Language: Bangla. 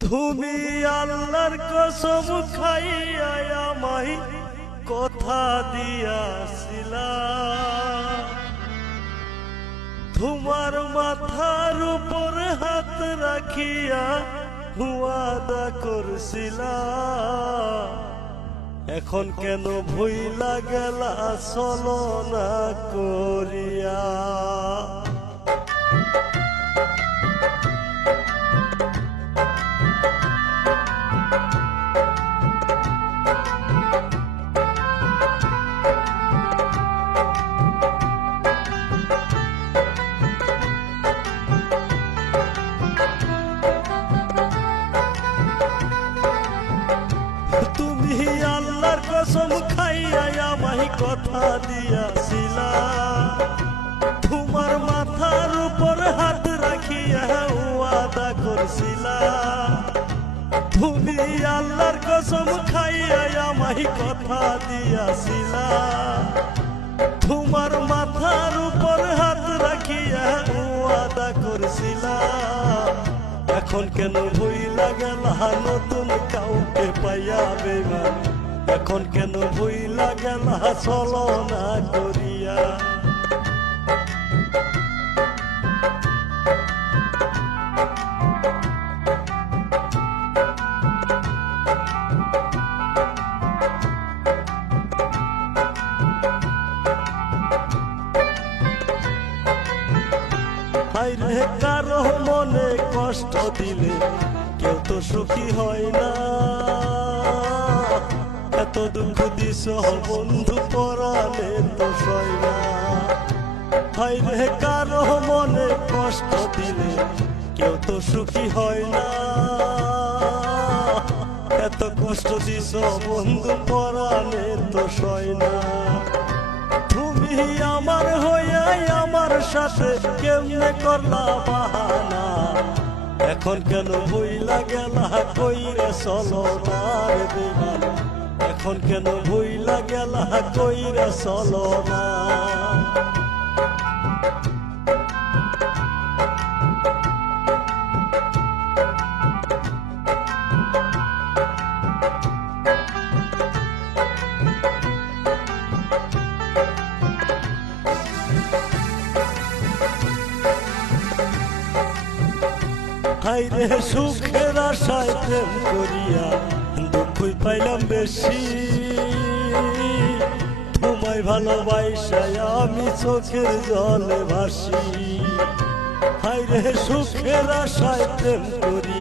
তুমি আল্লাহর কসম খাইয়া আমায় কথা দিয়াছিলা, তোমার মাথার উপর হাত রাখিয়া ওয়াদা করছিলা। এখন কেন ভুইলা গেলা চলো না করিয়া? তুমি আল্লাহর কসম খাইয়া আমায় কথা দিয়াছিলা, তোমার মাথার উপর হাত রাখিয়া ওয়াদা করছিলা। তুমি আল্লাহর কসম খাইয়া আমায় কথা দিয়াছিলা, তোমার মাথার উপর হাত রাখিয়া ওয়াদা করছিলা। এখন কেন ভুইলা গেলা নতুন কাউকে পাইয়া বেমান? এখন কেন ভুইলা গেলা চলো না করিয়া? হায়রে কারো মনে কষ্ট দিলে কেউ তো সুখী হয় না, এত দুঃখ দিস বন্ধু পরাণে তো সয় না। হায়রে কারো মনে কষ্ট দিলে কেউ তো সুখী হয় না, এত কষ্ট দিস বন্ধু পরাণে তো সয় না। তুমি আমার হইয়াই আমার সাথে কেমনে করলা বাহানা? এখন কেন ভুইলা গেলা কইরে চলো না রে বেমান? এখন কেন ভুইলা গেলা কইরে চলো না? হায়রে সুখের আশায় প্রেম করিয়া দুঃখই পাইলাম বেশি, তোমায় ভালোবাসায় আমি চোখের জলে ভাসি। হায়রে সুখের আশায় প্রেম করি